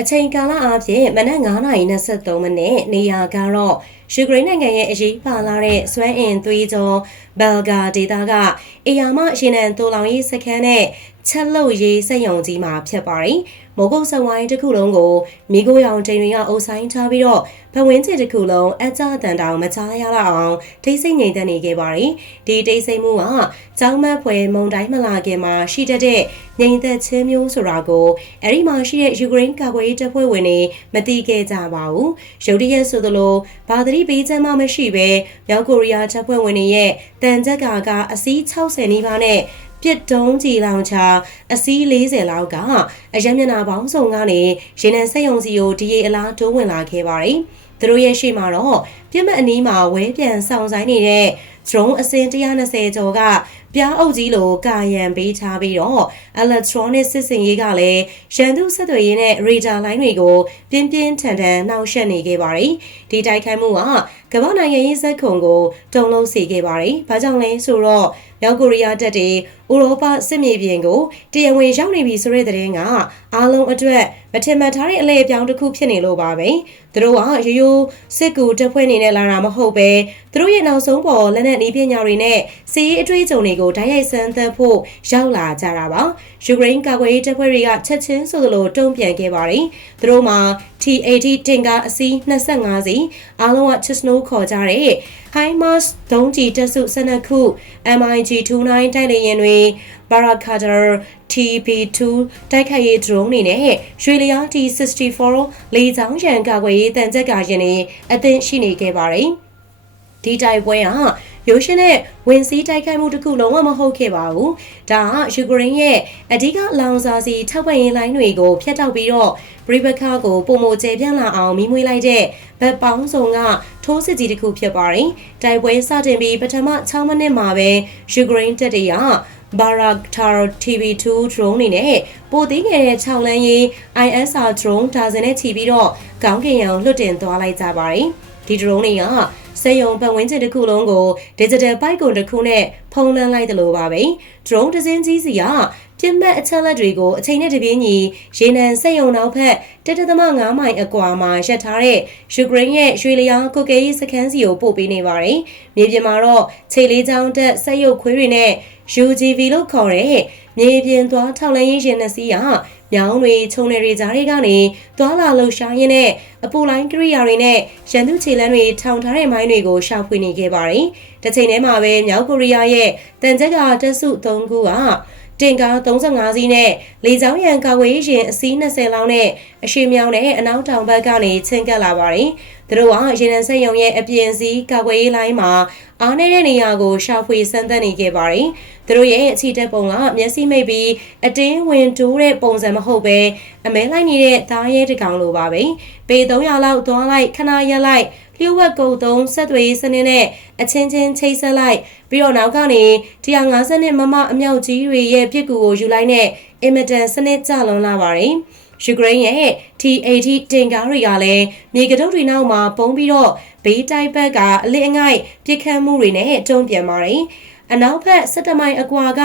အချိန်ကာလအားဖြင့်မနက်9:23မိနစ်နေရာကတော့ယူကရိန်းနိုင်ငံရဲ့အရေးပါလာတဲ့စွမ်းအင်သွေးကြောဘယ်ဂါဒေတာကအေယာမရေနံတိုလောင်ရေးစခန်းနဲ့ ချက်လုတ်ရေးစက်ရုံကြီးမှာဖြစ်ပါတယ်။မိုးကုတ်စဝိုင်းတစ်ခုလုံးကိုမိโกရောင်ချိန်တွေကအုပ်ဆိုင်ထားပြီးတော့ဘဝင်းချစ်တစ်ခုလုံးအကြအတန်တောင်မချားရတော့အောင်ထိစိတ်ငြိမ်သက်နေခဲ့ပါတယ်။ဒီတိတ်ဆိတ်မှုကကြောင်းမက်ဖွဲမုံတိုင်းမလာခင်မှာရှိတတ်တဲ့ငြိမ်သက်ခြင်းမျိုးဆိုတာကိုအဲ့ဒီမှာရှိတဲ့ယူကရိန်းကာကွယ်ရေးတပ်ဖွဲ့ဝင်တွေမသိခဲ့ကြပါဘူး။ရုတ်တရက်ဆိုသလိုဘာသတိပေးချက်မှမရှိဘဲမြောက်ကိုရီးယားတပ်ဖွဲ့ဝင်တွေရဲ့တန်ကြက်ကာကအစီး60နီးပါးနဲ့ ပြစ်တုံးကြီးလောင်ချာအစီး40လောက်ကအရမျက်နာပေါင်းစုံကနေရေနံစက်ရုံစီကိုဒီရေအလားတိုးဝင်လာခဲ့ပါတယ်။သူတို့ရဲ့ရှေ့မှာတော့ပြစ်မဲ့အနီးမှာဝဲပြန်ဆောင်ဆိုင်နေတဲ့ drone အစင်120ကျော်က ပြားအုပ်ကြီးလိုကာယံပေးထားပြီးတော့ electronic စစ်စင်ရေးကလည်းရန်သူဆက်သွယ်ရေးနဲ့ radar line တွေကိုပြင်းပြင်းထန်ထန်နှောက်ယှက်နေခဲ့ပါတယ်။ဒီတိုက်ခိုက်မှုကကမ္ဘာနိုင်ငံရေးဇက်ခုံကိုတုံလုံးစေခဲ့ပါတယ်။ဘာကြောင့်လဲဆိုတော့မြောက်ကိုရီးယားတပ်တွေဥရောပစစ်မြေပြင်ကိုတရားဝင်ရောက်နေပြီဆိုတဲ့သတင်းကအားလုံးအတွက်မထင်မှတ်ထားတဲ့အလဲအပြောင်းတစ်ခုဖြစ်နေလို့ပါပဲ။သူတို့ကရိုးရိုးစစ်ကူတပ်ဖွဲ့နေနဲ့လာတာမဟုတ်ပဲသူတို့ရဲ့နောက်ဆုံးပေါ်လက်နက်နည်းပညာတွေနဲ့စီးရေးအတွေ့အကြုံတွေကိုဓာတ်ရိုက်စမ်းသပ်ဖို့ရောက်လာကြတာပါ။ယူကရိန်းကာကွယ်ရေးတပ်ဖွဲ့တွေကချက်ချင်းဆိုသလိုတုံ့ပြန်ခဲ့ပါတယ်။သူတို့မှာ T80 တင်ကားအစီး25စီအားလုံးက Chisno ခေါ်ကြတဲ့ HIMARS ဒုံးကျည်တပ်စု12ခု MiG-29 တိုက်လေယာဉ်တွေ Barracuda TB2 တိုက်ခိုက်ရေး drone တွေနဲ့ရွှေလျား T64 လေကြောင်းရန်ကာကွယ်ရေးတန်ကြပ်ကာယာဉ်တွေအသင့်ရှိနေခဲ့ပါတယ်။ဒီတိုက်ပွဲဟာ ရိုးရှင်းတဲ့ဝင်စည်းတိုက်ခိုက်မှုတစ်ခုလုံးဝမဟုတ်ခဲ့ပါဘူး။ဒါကယူကရိန်းရဲ့အဓိကလောင်စာစီထောက်ပံ့ရေးလိုင်းတွေကိုဖျက်တောက်ပြီးတော့ပရိပခါကိုပုံမကျဲပြန့်လာအောင်မိမွေးလိုက်တဲ့ဗတ်ပေါင်းစုံကထိုးစစ်ကြီးတစ်ခုဖြစ်ပါတယ်။တိုက်ပွဲစတင်ပြီးပထမ6မိနစ်မှာပဲယူကရိန်းတပ်တွေကဘာရာတာ TV2 drone နေနဲ့ပိုသေးငယ်တဲ့6လမ်းရေး ISR drone ဒါဇင်နဲ့ချီပြီးတော့ကောင်းကင်ရောင်လွတ်တင်သွားလိုက်ကြပါတယ်။ဒီ drone တွေက စက်ရုံပတ်ဝန်းကျင်တစ်ခုလုံးကို digital ပိုက်ကွန်တစ်ခုနဲ့ဖုံးလန်းလိုက်တယ်လို့ပါပဲ။ drone တစ်စင်းကြီးစီကပြစ်မှတ်အချက်လက်တွေကိုအချိန်နဲ့တပြေးညီရေနံစက်ရုံနောက်ဖက်1.5မိုင်အကွာမှာရပ်ထားတဲ့ယူကရိန်းရဲ့ရွှေလျားကုတ်ကဲရေးစခန်းစီကိုပို့ပေးနေပါတယ်။မြေပြင်မှာတော့ခြေလေးချောင်းတက်စက်ရုပ်ခွေးတွေနဲ့ UGV လို့ခေါ်တဲ့မြေပြင်သွားထောက်လန်းရေးရင်နှစ်စီးက မြောင်းတွေခြုံတွေကြားတွေကနေသွာလာလှုပ်ရှားရင်းနဲ့အပူလိုင်းကိရိယာတွေနဲ့ရန်သူခြေလမ်းတွေထောင်ထားတဲ့မိုင်းတွေကိုရှာဖွေနေခဲ့ပါတယ်။တစ်ချိန်တည်းမှာပဲမြောက်ကိုရီးယားရဲ့တန်ကြက်ကတက်စု၃ခုက တင်ကား35စီးနဲ့လေကြောင်းရန်ကာဝေးရင်အစီး20လောက်နဲ့အရှိမြောင်းနဲ့အနောက်တောင်ဘက်ကနေချင်းကပ်လာပါတယ်။သူတို့ကရေနံဆက်ယုံရဲ့အပြင်စီးကာဝေးလိုင်းမှာအားနေတဲ့နေရာကိုရှာဖွေစမ်းသပ်နေခဲ့ပါတယ်။သူတို့ရဲ့အခြေတက်ပုံကမျက်စိမိတ်ပြီးအတင်းဝင်တိုးတဲ့ပုံစံမဟုတ်ပဲအမဲလိုက်နေတဲ့သားရဲတကောင်လိုပါပဲ။ပေ300လောက်သွားလိုက်ခဏရက်လိုက် လျှို့ဝှက်ကုတ်သုံးဆက်သွေးစနစ်နဲ့အချင်းချင်းချိတ်ဆက်လိုက်ပြီးတော့နောက်ကနေ150နှစ်မမအမြောက်ကြီးတွေရဲ့ပြစ်ကူကိုယူလိုက်နဲ့အင်မတန်စနစ်ကျလွန်လာပါတယ်။ယူကရိန်းရဲ့ T80 တင်ကားတွေကလည်းမြေကတုတ်တွေနောက်မှာပုံပြီးတော့ဘေးတိုက်ဘက်ကအလစ်အငိုက်ပြစ်ခတ်မှုတွေနဲ့တုံ့ပြန်ပါတယ်။အနောက်ဘက်17မိုင်အကွာက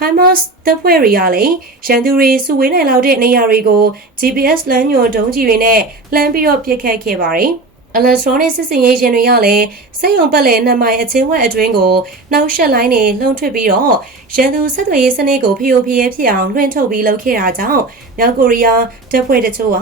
HIMARS တပ်ဖွဲ့တွေကလည်းရန်သူတွေစုဝေးနိုင်လောက်တဲ့နေရာတွေကို GPS လမ်းညွှန်ဒုံးကြီးတွေနဲ့လှမ်းပြီးတော့ပစ်ခတ်ခဲ့ပါတယ်။ electronic စစ်စင်ရေးရှင်တွေကလည်းစက်ရုံပတ်လည်နှစ်မိုင်အချင်းဝက်အတွင်းကိုနှောက်ယှက်လိုင်းတွေလှုံထွေပြီးတော့ရန်သူဆက်သွယ်ရေးစနစ်ကိုဖီယိုဖီရဲဖြစ်အောင်လွှင့်ထုတ်ပြီးလုပ်ခဲ့တာကြောင့်မြောက်ကိုရီးယားတပ်ဖွဲ့တချို့က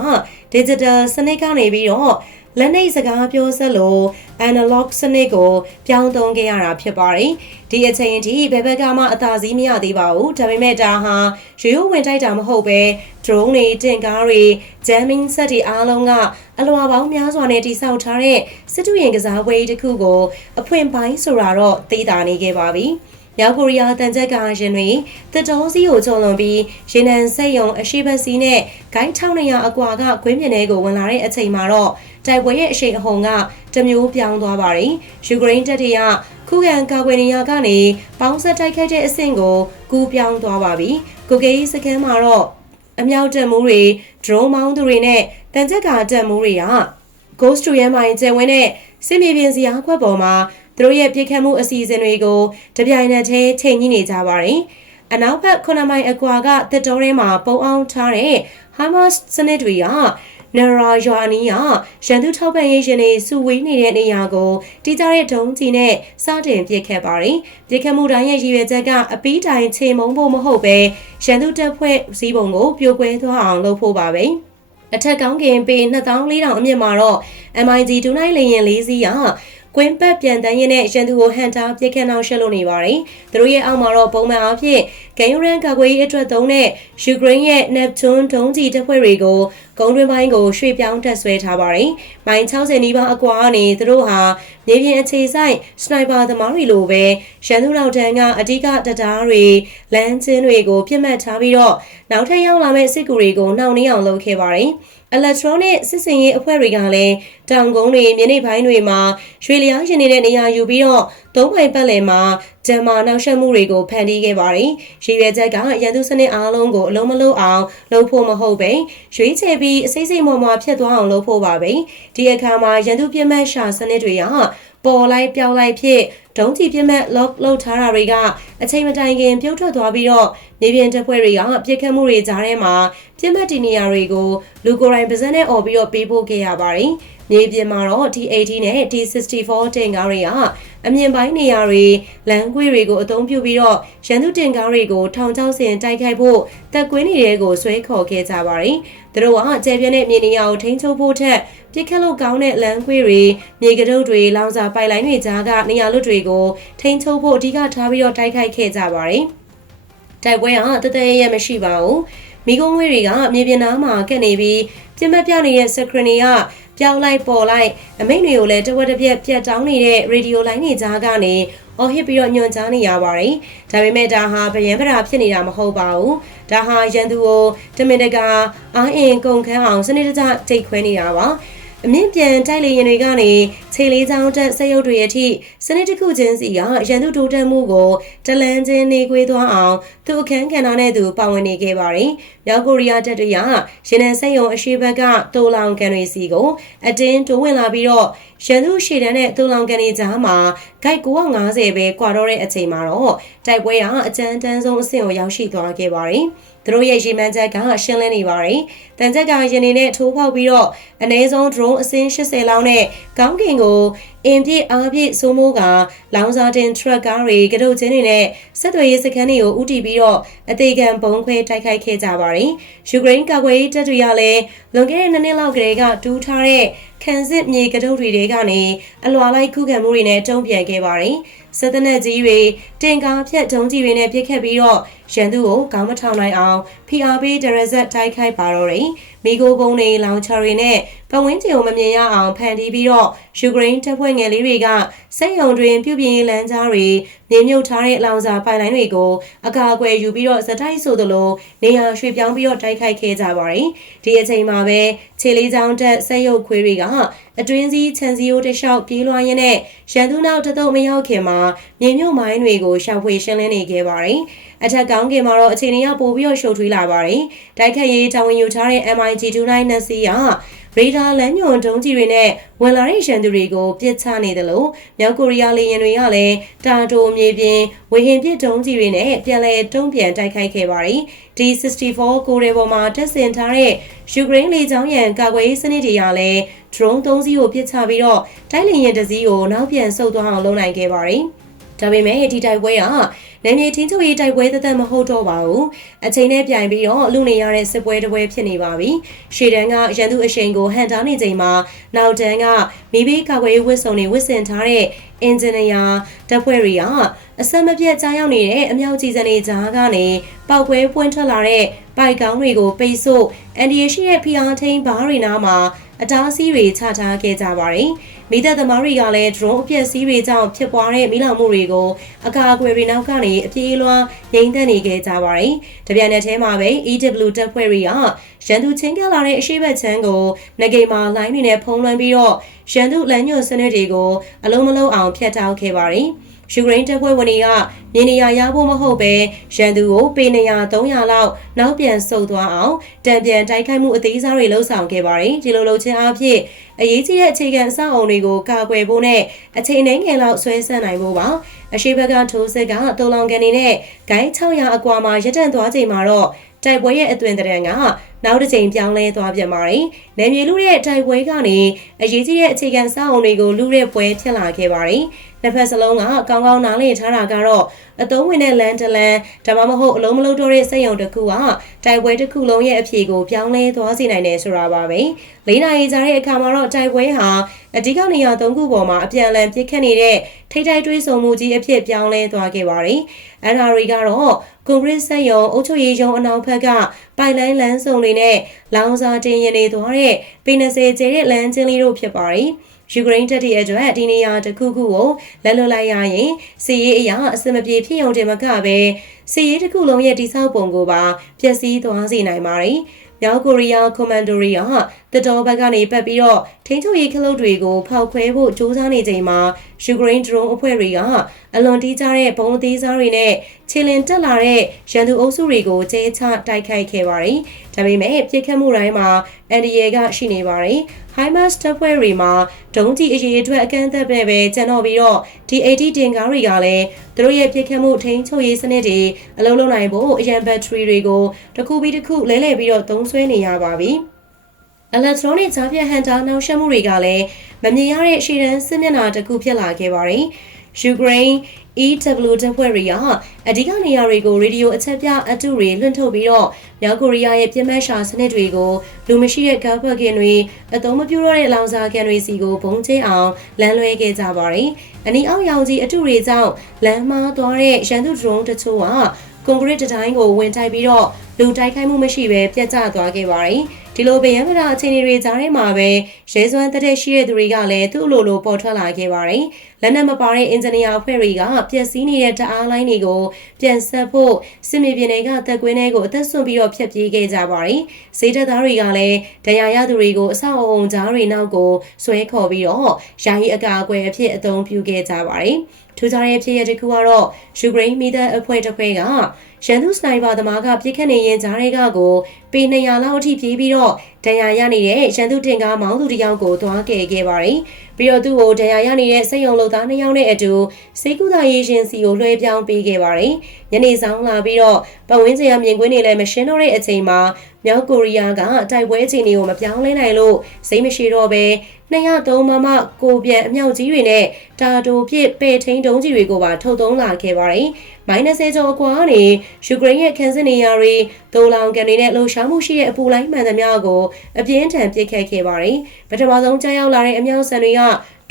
digital စနစ်ကနေပြီးတော့ လက်နှိပ်စကားပြောဆက်လို့ analog စနစ်ကိုပြောင်းသုံးခဲ့ရတာဖြစ်ပါတယ်။ဒီအချိန်ထိဘယ်ဘက်ကမှအသာစီးမရသေးပါဘူး။ဒါပေမဲ့ဒါဟာရိုးရိုးဝင်တိုက်တာမဟုတ်ပဲ drone တွေတင်ကားတွေ jamming set တွေအားလုံးကအလွာပေါင်းများစွာနဲ့တိစောက်ထားတဲ့စစ်တူရင်ကစားပွဲတစ်ခုကိုအဖွင့်ပိုင်းဆိုတာတော့သိတာနေခဲ့ပါပြီ။ မြောက်ကိုရီးယားတန်ကြက်ကရင်တွေတစ်တောစီကိုကျော်လွန်ပြီးရေနံဆက်ယုံအရှိဘစီနဲ့ဂိုင်း1200အကွာကကွင်းမြင်ထဲကိုဝင်လာတဲ့အချိန်မှာတော့တိုက်ပွဲရဲ့အရှိန်အဟုန်ကတမျိုးပြောင်းသွားပါတယ်။ယူကရိန်းတပ်တွေကခုခံကာကွယ်နေရကနေပေါင်းဆက်တိုက်ခိုက်တဲ့အဆင့်ကိုကူးပြောင်းသွားပါပြီ။ကိုကေးစကန်မှာတော့အမြောက်တက်မှုတွေ drone မောင်းသူတွေနဲ့တန်ကြက်ကတက်မှုတွေက Ghost to ရမ်းမိုင်ကျယ်ဝင်းတဲ့စစ်မြေပြင်စီအားခွက်ပေါ်မှာ သူတို့ရဲ့ပြစ်ခတ်မှုအစီအစဉ်တွေကိုတပြိုင်နက်တည်းချိန်ကြီးနေကြပါတယ်။အနောက်ဘက်9မိုင်အကွာကတစ်တော်ထဲမှာပုံအောင်ထားတဲ့ Hamas စနစ်တွေကနရာရွာအနီးကရန်သူထောက်ပံ့ရေးရှင်တွေစုဝေးနေတဲ့နေရာကိုတိကျတဲ့ဒုံးကြီးနဲ့စတင်ပစ်ခတ်ပါတယ်။ပစ်ခတ်မှုတိုင်းရဲ့ရည်ရွယ်ချက်ကအပီးတိုင်ချေမုံဖို့မဟုတ်ပဲရန်သူတပ်ဖွဲ့စည်းပုံကိုပြိုကွဲသွားအောင်လုပ်ဖို့ပါပဲ။အထက်ကောင်းကင်ပေ2400အမြင့်မှာတော့ MIG ဒူနိုင်လေရင်၄စီးက ကွင်းပတ်ပြန်တန်းရင်နဲ့ရန်သူကိုဟန်တာပြစ်ခတ်နောက်ရှက်လို့နေပါတယ်။သူတို့ရဲ့အောက်မှာတော့ပုံမှန်အားဖြင့်ဂန်ယူရန်ကာကွယ်ရေးအတွက်သုံးတဲ့ယူကရိန်းရဲ့ Neptune ဒုံးကျည်တပ်ဖွဲ့တွေကိုဂုံတွင်ပိုင်းကိုရွှေ့ပြောင်းတက်ဆွဲထားပါတယ်။မိုင်60နီးပါးအကွာကနေသူတို့ဟာမြေပြင်အခြေဆိုင်စနိုက်ပါသမားတွေလိုပဲရန်သူနောက်တန်းကအဓိကတရားတွေလမ်းချင်းတွေကိုပြစ်မှတ်ထားပြီးတော့နောက်ထပ်ရောက်လာမဲ့စစ်ကူတွေကိုနှောင့်နှေးအောင်လုပ်ခဲ့ပါတယ်။ electronic စစ်စင်ရေးအဖွဲ့တွေကလည်းတောင်ကုန်းတွေမြေနေပိုင်းတွေမှာရွှေလျားရှင်နေတဲ့နေရာယူပြီးတော့သုံးပိုင်ပတ်လည်မှာဂျမ်မာနောက်ဆက်မှုတွေကိုဖန်တီးခဲ့ပါတယ်။ရည်ရွယ်ချက်ကရန်သူစနစ်အားလုံးကိုအလုံးမလုံးအောင်လုပ်ဖို့မဟုတ်ပဲရွေးချယ်ပြီးအစိမ့်စိမ့်မော်မော်ဖြစ်သွားအောင်လုပ်ဖို့ပါပဲ။ဒီအခါမှာရန်သူပြစ်မှတ်ရှာစနစ်တွေကပေါ်လိုက်ပြောင်းလိုက်ဖြစ် ဒုံးချီပြစ်မဲ့ lock လောက်ထားတာတွေကအချိန်မတိုင်ခင်ပြုတ်ထွက်သွားပြီးတော့မြေပြင်တပ်ဖွဲ့တွေကပြစ်ခတ်မှုတွေကြားထဲမှာပြစ်မဲ့တီနီယာတွေကိုလူကိုယ်တိုင်ပါဇက်နဲ့អော်ပြီးတော့ပေးပို့ခဲ့ရပါတယ်။မြေပြင်မှာတော့ T80 နဲ့ T64 တင်ကားတွေကအမြင့်ပိုင်းနေရာတွေလမ်းကွေးတွေကိုအသုံးပြုပြီးတော့ရန်သူတင်ကားတွေကိုထောင်ချောက်ဆင်တိုက်ခိုက်ဖို့တက်ကွင်းတွေကိုဆွဲခေါ်ခဲ့ကြပါတယ်။ သူတို့ကကျေပြင်းတဲ့မြေနေရာကိုထိန်းချုပ်ဖို့ထက်ပြစ်ခတ်လို့ကောင်းတဲ့လမ်းကွေးတွေမြေကတုပ်တွေလောင်စာပိုက်လိုင်းတွေကြားကနေရာလွတ်တွေကိုထိန်းချုပ်ဖို့အဓိကထားပြီးတော့တိုက်ခိုက်ခဲ့ကြပါတယ်။တိုက်ပွဲကတသက်ရရမရှိပါဘူး။မိကုံးငွေတွေကမြေပြင်နားမှာကက်နေပြီးပြင်းမပြနေတဲ့စခရနီကပြောင်းလိုက်ပေါ်လိုက်အမိန့်တွေကိုလည်းတဝက်တစ်ပြက်ပြတ်တောင်းနေတဲ့ရေဒီယိုလိုင်းတွေကြားကနေ အော်ဟစ်ပြီးတော့ညွှန်ကြားနေရပါတယ်။ဒါပေမဲ့ဒါဟာဗယံပရာဖြစ်နေတာမဟုတ်ပါဘူး။ဒါဟာရန်သူကိုတမင်တကာအာအင်ကုန်ခန်းအောင်စနစ်တကျတိတ်ခွဲနေတာပါ။ အမြင့်ပြန်တိုက်လေရင်တွေကနေခြေလေးချောင်းတက်ဆက်ရုပ်တွေအထိစနစ်တစ်ခုချင်းစီကရန်သူတိုးတက်မှုကိုတလန်းချင်းနေခွေးသွားအောင်သူအခန်းကဏ္ဍနဲ့သူပါဝင်နေခဲ့ပါတယ်။မြောက်ကိုရီးယားတပ်တွေကရင်းနှံဆက်ယုံအရှိဘက်ကတိုးလောင်ကန်တွေစီကိုအတင်းတိုးဝင်လာပြီးတော့ရန်သူရှေ့တန်းနဲ့တိုးလောင်ကန်တွေကြားမှာဂိုက်950ပဲကွာတော့တဲ့အချိန်မှာတော့တိုက်ပွဲကအကြမ်းတမ်းဆုံးအဆင့်ကိုရောက်ရှိသွားခဲ့ပါတယ်။ သူတို့ရဲ့ရေမှန်းချက်ကရှင်းလင်းနေပါတယ်။တန်ချက်ကရင်နေနဲ့ထိုးပေါက်ပြီးတော့အနည်းဆုံး drone အစင်း80လောက်နဲ့ကောင်းကင်ကိုအင်ပြည့်အားပြည့်စိုးမိုးကလောင်စာတင် truck ကားတွေကတုတ်ချင်းတွေနဲ့ဆက်သွယ်ရေးစခန်းတွေကိုဥတီပြီးတော့အသေးခံဘုံခွဲတိုက်ခိုက်ခဲ့ကြပါတယ်။ယူကရိန်းကာကွယ်ရေးတပ်တွေကလည်းလွန်ခဲ့တဲ့နှစ်နှစ်လောက်ကလေးကတူးထားတဲ့ခံစစ်မြေကတုတ်တွေတွေကနေအလွာလိုက်ခုခံမှုတွေနဲ့တုံ့ပြန်ခဲ့ပါတယ်။ စက်တနက်ကြီးတွေတင်ကားဖြတ်ဒုံးကြီးတွေနဲ့ပစ်ခတ်ပြီးတော့ရန်သူကိုခေါင်းမထောင်နိုင်အောင်ဖိအားပေးဒရဇက်တိုက်ခိုက်ပါတော့တယ်။ မိကိုကုန်းတွေလောင်ချာတွေနဲ့ပတ်ဝန်းကျင်ကိုမမြင်ရအောင်ဖန်တီးပြီးတော့ယူကရိန်းတပ်ဖွဲ့ငယ်လေးတွေကစိတ်ယုံတွင်ပြုပြင်ရေးလမ်းကြားတွေနေမြုပ်ထားတဲ့အလောင်စာပိုင်လိုင်းတွေကိုအကာအကွယ်ယူပြီးတော့စတိုက်ဆိုသလိုနေရာရွှေ့ပြောင်းပြီးတော့တိုက်ခိုက်ခဲ့ကြပါတယ်။ဒီအချိန်မှာပဲခြေလေးချောင်းတက်ဆက်ရုပ်ခွေးတွေကအတွင်းစည်းခြံစည်းရိုးတစ်လျှောက်ပြေးလွှားရင်းနဲ့ရန်သူနောက်တသုတ်မရောက်ခင်မှာမြေမြုပ်မိုင်းတွေကိုရှောက်ဖွေရှင်းလင်းနေခဲ့ပါတယ်။ အထက်ကောင်းကင်မှာတော့အခြေအနေကပိုပြီးတော့ရှုပ်ထွေးလာပါတယ်။တိုက်ခတ်ရေးတာဝန်ယူထားတဲ့ MIG-29 နက်စီကရေဒါလမ်းညွန်ဒုံးကြီးတွေနဲ့ဝင်လာတဲ့ရန်သူတွေကိုပြစ်ချနေတယ်လို့မြောက်ကိုရီးယားလေယာဉ်တွေကလည်းတာတိုမြေပြင်ဝေဟင်ပစ်ဒုံးကြီးတွေနဲ့ပြန်လည်တုံ့ပြန်တိုက်ခိုက်ခဲ့ပါတယ်။ D64 ကိုရဲပေါ်မှာတက်ဆင်ထားတဲ့ယူကရိန်းလေကြောင်းရန်ကာကွယ်ရေးစနစ်တွေကလည်း drone 3စီးကိုပစ်ချပြီးတော့တိုက်လေယာဉ်တစ်စီးကိုနောက်ပြန်ဆုတ်သွားအောင်လုပ်နိုင်ခဲ့ပါတယ်။ ဒါပေမဲ့ဒီတိုက်ပွဲကနယ်မြေချင်းချုပ်ရေးတိုက်ပွဲသက်သက်မဟုတ်တော့ပါဘူးအချိန်နဲ့ပြိုင်ပြီးတော့လူနေရတဲ့စစ်ပွဲတစ်ပွဲဖြစ်နေပါပြီရှေ့တန်းကရန်သူအရှိန်ကိုဟန်တာနေချိန်မှာနောက်တန်းကမိဘကာကွယ်ရေးဝစ်စုံတွေဝစ်ဆင်ထားတဲ့အင်ဂျင်နီယာတပ်ဖွဲ့တွေကအဆက်မပြတ်ကြားရောက်နေတဲ့အမြောက်ကြီးစံတွေကြားကနေပောက်ကွဲပွင့်ထွက်လာတဲ့ပိုက်ကောင်းတွေကိုပိတ်ဆို့အန်ဒီယရှိရဲ့ဖီအားထိန်ဘားတွေနားမှာ အတားအဆီးတွေချထားခဲ့ကြပါတယ်။မိသက်သမားတွေကလည်း drone အပြက်စီးတွေကြောင့်ဖြစ်ပွားတဲ့မိလောင်မှုတွေကိုအကာအကွယ်တွေနောက်ကနေအပြေးလွှားငြိမ်သက်နေခဲ့ကြပါတယ်။တပြိုင်နက်တည်းမှာပဲ EW တပ်ဖွဲ့တွေကရန်သူချင်းကလာတဲ့အရှိဘက်ချမ်းကိုငကိမာလိုင်းတွေနဲ့ဖုံးလွှမ်းပြီးတော့ရန်သူလမ်းညွှန်စနစ်တွေကိုအလုံးမလုံးအောင်ဖျက်တောက်ခဲ့ပါတယ်။ ယူကရိန်းတပ်ဖွဲ့ဝင်တွေကမြေနေရာရဖို့မဟုတ်ပဲရန်သူကိုပေနေရာ300လောက်နောက်ပြန်ဆုတ်သွားအောင်တံပြန်တိုက်ခိုက်မှုအသေးစားတွေလှုံ့ဆော်ခဲ့ပါတယ်ဒီလိုလုပ်ခြင်းအဖြစ်အရေးကြီးတဲ့အခြေခံအဆောက်အအုံတွေကိုကာကွယ်ဖို့နဲ့အချိန်နှိမ့်ငယ်လောက်ဆွဲဆန့်နိုင်ဖို့ပါအရှိဘက်ကထိုးစစ်ကတုံလောင်ကန်နေတဲ့ဂိုင်း600အကွာမှာရပ်တန့်သွားချိန်မှာတော့ တိုက်ပွဲရဲ့အသွင်တရံကနောက်တစ်ချိန်ပြောင်းလဲသွားပြန်ပါတယ်။နယ်မြေလူတဲ့တိုက်ပွဲကနေအရေးကြီးတဲ့အခြေခံစောင့်အုံတွေကိုလူတဲ့ပွဲဖြစ်လာခဲ့ပါတယ်။နှစ်ဖက်စလုံးကကောင်းကောင်းနားလည်ထားတာကတော့အသုံးဝင်တဲ့လန်တလန်ဒါမှမဟုတ်အလုံးမလုံးတော့တဲ့စက်ရုံတစ်ခုကတိုက်ပွဲတစ်ခုလုံးရဲ့အဖြေကိုပြောင်းလဲသွားစေနိုင်တယ်ဆိုတာပါပဲ။လေးနာရီကြာတဲ့အခါမှာတော့တိုက်ပွဲဟာအဓိကနေရာ၃ခုပေါ်မှာအပြန်အလှန်ပြစ်ခတ်နေတဲ့ထိထိုက်တွေးဆုံမှုကြီးအဖြစ်ပြောင်းလဲသွားခဲ့ပါတယ်။ NRA ကတော့ ကွန်ဂရက်ဆက်ယုံအုပ်ချုပ်ရေးရုံးအနောက်ဘက်ကပိုင်လိုင်းလမ်းစုံတွေနဲ့လောင်စာတင်ရင်တွေသွားတဲ့ပေ20ကျဲတဲ့လမ်းချင်းလေးတို့ဖြစ်ပါတယ်။ယူကရိန်းတပ်တွေအတွက်ဒီနေရာတစ်ခုခုကိုလက်လွတ်လိုက်ရရင်စစ်ရေးအရာအစမပြေဖြစ်ုံတင်မကပဲစစ်ရေးတစ်ခုလုံးရဲ့တိစောက်ပုံကိုပါပျက်စီးသွားစေနိုင်ပါတယ်။မြောက်ကိုရီးယားကွန်မန်ဒိုရီယာ တတော်ဘက်ကနေပတ်ပြီးတော့ထိန်းချုပ်ရေးခလုတ်တွေကိုဖောက်ခွဲဖို့ကြိုးစားနေချိန်မှာယူကရိန်းဒရုန်းအဖွဲ့တွေကအလွန်တီးကြတဲ့ဘုံအသေးစားတွေနဲ့ခြေလင်တက်လာတဲ့ရန်သူအုပ်စုတွေကိုကျဲချတိုက်ခိုက်ခဲ့ပါတယ်။ဒါပေမဲ့ပြစ်ခတ်မှုတိုင်းမှာအန်ဒီယေကရှိနေပါတယ်။ HIMARS တပ်ဖွဲ့တွေမှာဒုံးကြီးအရေးအတွက်အကန့်အသတ်ပဲပဲကျန်တော့ပြီးတော့ဒီ AT တင်ကားတွေကလည်းသူတို့ရဲ့ပြစ်ခတ်မှုထိန်းချုပ်ရေးစနစ်တွေအလုံးလုံးနိုင်ဖို့အရန်ဘက်ထရီတွေကိုတစ်ခုပြီးတစ်ခုလဲလှယ်ပြီးတော့သုံးဆွဲနေရပါပြီ။ electronic ဂျာပြဟန်တာနောက်ရှက်မှုတွေကလည်းမမြင်ရတဲ့ရှေ့တန်းစစ်မျက်နှာတစ်ခုဖြစ်လာခဲ့ပါတယ်။ယူကရိန်း EW တပ်ဖွဲ့တွေကအဓိကနေရာတွေကိုရေဒီယိုအချက်ပြအတုတွေလွှင့်ထုတ်ပြီးတော့မြောက်ကိုရီးယားရဲ့ပြင်းမဲ့ရှာစနစ်တွေကိုလူမရှိတဲ့ကားပတ်ကင်တွေအသုံးမပြုတော့တဲ့လောင်စာကန်တွေစီကိုဘုံကျင်းအောင်လမ်းလွဲခဲ့ကြပါတယ်။အနီအောက်ရောင်ကြီးအတုတွေကြောင့်လမ်းမားသွားတဲ့ရန်သူဒရုန်းတချို့ကကွန်ကရစ်တိုင်းကိုဝင်တိုက်ပြီးတော့လူတိုက်ခိုက်မှုမရှိဘဲပြတ်ကျသွားခဲ့ပါတယ်။ ဒီလိုဗယံမတာအခြေအနေတွေကြားထဲမှာပဲရဲစွမ်းတဲ့ရှိတဲ့သူတွေကလည်းသူ့လိုလိုပေါ်ထွက်လာခဲ့ပါတယ်။ လက်နက်မပါတဲ့အင်ဂျင်နီယာအဖွဲ့တွေကပျက်စီးနေတဲ့တအားလိုင်းတွေကိုပြန်ဆက်ဖို့စစ်မြေပြင်တွေကတက်ကွင်းတွေကိုအသက်ဆွပြီးတော့ဖျက်ပြေးခဲ့ကြပါတယ်။ဈေးတက်သားတွေကလည်းတရားရသူတွေကိုအဆောက်အုံကြားတွေနောက်ကိုဆွဲခေါ်ပြီးတော့ယာယီအကာအကွယ်အဖြစ်အသုံးပြုခဲ့ကြပါတယ်။ထူးခြားတဲ့ဖြစ်ရပ်တစ်ခုကတော့ယူကရိန်းမီဒအဖွဲ့တစ်ဖွဲ့ကရန်သူစနိုက်ပါသမားကပြစ်ခတ်နေရင်ကြားတွေကကိုပေ200လောက်အထိပြေးပြီးတော့ဒဏ်ရာရနေတဲ့ရန်သူတင်ကားမောင်းသူတယောက်ကိုသွားကယ်ခဲ့ပါတယ်။ပြီးတော့သူ့ကိုဒဏ်ရာရနေတဲ့စက်ရုံလုပ်သား2ယောက်နဲ့အတူစေကူသာရေးရှင်စီကိုလွှဲပြောင်းပေးခဲ့ပါတယ်။ ညနေဆောင်လာပြီးတော့ပတ်ဝန်းကျင်ရမြင်ကွင်းတွေလည်းမရှင်းတော့တဲ့အချိန်မှာမြောက်ကိုရီးယားကတိုက်ပွဲအခြေအနေကိုမပြောင်းလဲနိုင်လို့စိတ်မရှိတော့ပဲ203မမကိုပြန်အမြောက်ကြီးတွေနဲ့တာတိုပြစ်ပေထိန်တုံးကြီးတွေကိုပါထုတ်သုံးလာခဲ့ပါတယ်။မိုင်း20ကျော်ကွာနေယူကရိန်းရဲ့ခန်းစစ်နေရာတွေဒိုလောင်ကန်တွေနဲ့လှုပ်ရှားမှုရှိတဲ့အပူလိုင်းမှန်သမျှကိုအပြင်းထန်ပစ်ခတ်ခဲ့ပါတယ်။ပထမဆုံးကြားရောက်လာတဲ့အမြောက်ဆန်တွေက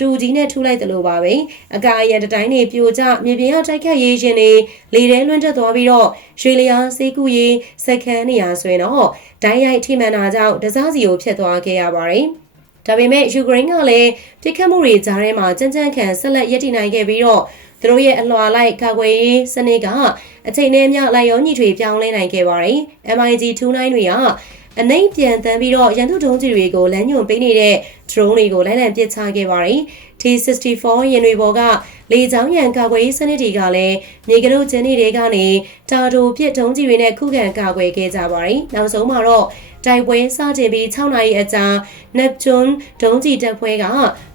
တူကြီးနဲ့ထူလိုက်တယ်လို့ပါပဲအကာအရန်တတိုင်းနေပြိုကျမြေပြင်ရောက်တိုက်ခတ်ရေးရှင်တွေလေထဲလွှင့်တက်သွားပြီးတော့ရွှေလျားစေးကူရေးစက်ခန်းနေရာဆိုရင်တော့ဒိုင်းရိုက်ထိမှန်တာကြောင့်တစားစီကိုဖျက်သွားခဲ့ရပါတယ်ဒါပေမဲ့ယူကရိန်းကလည်းပြစ်ခတ်မှုတွေကြားထဲမှာကြမ်းကြမ်းခံဆက်လက်ရည်တည်နိုင်ခဲ့ပြီးတော့သူတို့ရဲ့အလွှာလိုက်ကာကွယ်ရေးစနစ်ကအချိန်နဲ့မျှလိုက်ရောညီတွေပြောင်းလဲနိုင်ခဲ့ပါတယ်။ MIG-29 တွေက အနှိမ့်ပြန်တန်းပြီးတော့ရန်သူဒုံးကြီးတွေကိုလမ်းညွန်ပေးနေတဲ့ drone တွေကိုလိုက်လံပစ်ချခဲ့ပါတယ်။ T64 ရင်တွေပေါ်ကလေကြောင်းရန်ကာကွယ်ရေးစနစ်တွေကလည်းမြေကလေးကျင်းတွေကနေတာတိုပစ်ဒုံးကြီးတွေနဲ့ခုခံကာကွယ်ခဲ့ကြပါတယ်။နောက်ဆုံးမှာတော့တိုက်ပွဲစတင်ပြီး6နာရီအကြာ Neptune ဒုံးကြီးတပ်ဖွဲ့က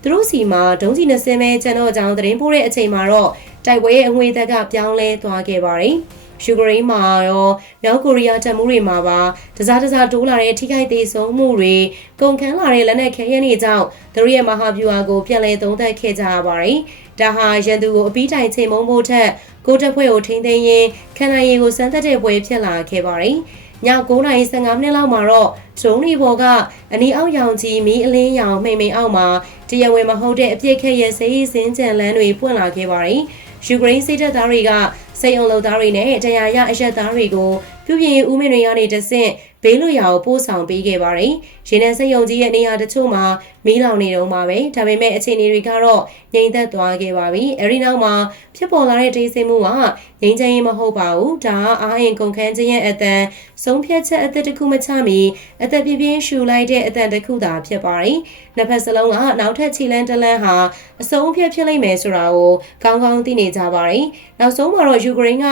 သူတို့စီမှာဒုံးကြီး20မဲကျန်တော့ကြောင်းသတင်းပို့တဲ့အချိန်မှာတော့တိုက်ပွဲရဲ့အငွေသက်ကပြောင်းလဲသွားခဲ့ပါတယ်။ ယူကရိန်းမှာရောမြောက်ကိုရီးယားတပ်မှုတွေမှာပါတစားတစားတိုးလာတဲ့ထိခိုက်သေးဆုံးမှုတွေကုန်ခန်းလာတဲ့လက်နက်ခဲယမ်းတွေကြောင့်သူတို့ရဲ့မဟာဗျူဟာကိုပြန်လည်သုံးသပ်ခဲ့ကြရပါတယ်။ဒါဟာရန်သူကိုအပီးတိုင်ချိန်မုံဖို့ထက်ကိုတပ်ဖွဲ့ကိုထိန်းသိမ်းရင်းခန္ဓာရည်ကိုစမ်းသပ်တဲ့ပွဲဖြစ်လာခဲ့ပါတယ်။ည9:15မိနစ်လောက်မှာတော့ဒရုန်းဒီဘော်ကအနီအောက်ရောင်ကြီးမီးအလင်းရောင်မှိန်မှိန်အောက်မှာတရားဝင်မဟုတ်တဲ့အပြစ်ခက်ရဲ့စေးစင်းကြံလန်းတွေပွင့်လာခဲ့ပါတယ်။ယူကရိန်းစစ်တပ်သားတွေက စိတ်အုံလုံသားတွေနဲ့တရားရအရက်သားတွေကိုပြုပြင်ဦးမင်းတွေကနေတဆင့်ဘေးလွရာကိုပို့ဆောင်ပေးခဲ့ပါတယ်။ရေနံစိတ်ယုံကြီးရဲ့နေရာတချို့မှာမီးလောင်နေတော့မှာပဲ။ဒါပေမဲ့အခြေအနေတွေကတော့ငြိမ်သက်သွားခဲ့ပါပြီ။အဲဒီနောက်မှာဖြစ်ပေါ်လာတဲ့ဒေးစိမှုက ငငိမ့်ချင်ရင်မဟုတ်ပါဘူးဒါကအာရင်ကုန်ခန်းခြင်းရဲ့အတန်ဆုံးဖြတ်ချက်အသက်တစ်ခုမချမီအသက်ပြင်းပြင်းရှူလိုက်တဲ့အတန်တစ်ခုသာဖြစ်ပါတယ်နှစ်ဖက်စလုံးကနောက်ထပ်ခြေလန်းတစ်လန်းဟာအဆုံးဖြတ်ဖြစ်လိမ့်မယ်ဆိုတာကိုကောင်းကောင်းသိနေကြပါတယ်နောက်ဆုံးမှာတော့ယူကရိန်းက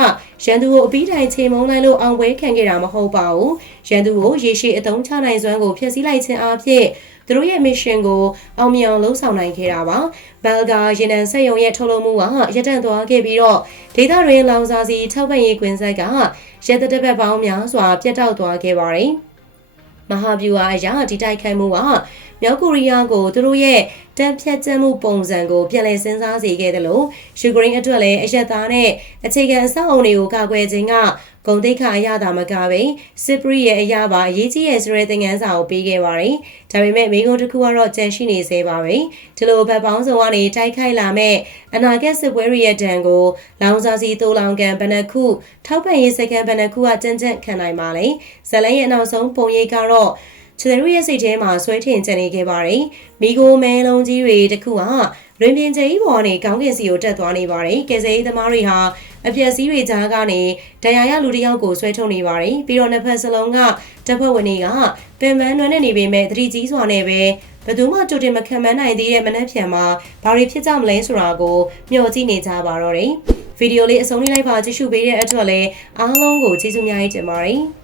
ရန်သူကိုအပြီးတိုင်ချိန်မုံလိုက်လို့အောင်ပွဲခံခဲ့တာမဟုတ်ပါဘူးရန်သူကိုရေရှည်အသုံးချနိုင်စွမ်းကိုဖျက်ဆီးလိုက်ခြင်းအပြင် သူတို့ရဲ့ mission ကိုအောင်မြင်အောင်လုပ်ဆောင်နိုင်ခဲ့တာပါ။ဘယ်လ်ဂါရင်နံဆက်ယုံရဲ့ထုတ်လုပ်မှုကရပ်တန့်သွားခဲ့ပြီးတော့ဒေသတွင်းလောင်စာစီထောက်ပံ့ရေးကွင်းဆက်ကရဲတတက်ပတ်ပေါင်းများစွာပြတ်တောက်သွားခဲ့ပါတယ်။မဟာဗျူဟာအရာဒီတိုက်ခိုက်မှုကမြောက်ကိုရီးယားကိုသူတို့ရဲ့တန်ဖြတ်ကျမှုပုံစံကိုပြန်လည်စဉ်းစားစေခဲ့တယ်လို့ယူကရိန်းအတွက်လည်းအရက်သားနဲ့အခြေခံအဆောက်အုံတွေကိုကာကွယ်ခြင်းက ဂုံတိတ်ခါအရသာမကပဲစစ်ပရိရဲ့အရာပါအရေးကြီးရဲ့ဆိုတဲ့သင်ခန်းစာကိုပေးခဲ့ပါတယ်။ဒါပေမဲ့မိကုန်းတစ်ခုကတော့ကြန့်ရှိနေသေးပါပဲ။ဒီလိုဘက်ပေါင်းစုံကနေတိုက်ခိုက်လာမဲ့အနာဂတ်စစ်ပွဲတွေရဲ့တန်ကိုလောင်စာစီတိုးလောင်ကန်ဘဏ္ဍခုထောက်ပံ့ရေးစကန်ဘဏ္ဍခုကကြမ်းကြမ်းခံနိုင်ပါလေ။ဇလန်ရဲ့နောက်ဆုံးပုံရိပ်ကတော့ ခြေသူရဲ့စိတ်ထဲမှာဆွဲထင်ကြံနေခဲ့ပါတယ်။မိโกမဲလုံးကြီးတွေတခုကလွင်ပြင်ကျင်းပေါ်နေကောင်းကင်စီကိုတက်သွားနေပါတယ်။ကယ်ဆယ်ရေးသမားတွေဟာအပြက်စီးတွေကြားကနေဒဏ်ရာရလူတစ်ယောက်ကိုဆွဲထုတ်နေပါတယ်။ပြီးတော့နှစ်ဖက်စလုံးကတပ်ဖွဲ့ဝင်တွေကပင်ပန်းနွမ်းနေနေပေမဲ့သတိကြီးစွာနဲ့ပဲဘယ်သူမှကြိုတင်မခံမနိုင်သေးတဲ့မနှက်ဖြန်မှာဘာတွေဖြစ်ကြမလဲဆိုတာကိုမျှော်ကြည့်နေကြပါတော့တယ်။ဗီဒီယိုလေးအဆုံးလေးလိုက်ပါကြည့်ရှုပေးတဲ့အတွက်လည်းအားလုံးကိုကျေးဇူးများကြီးတင်ပါတယ်။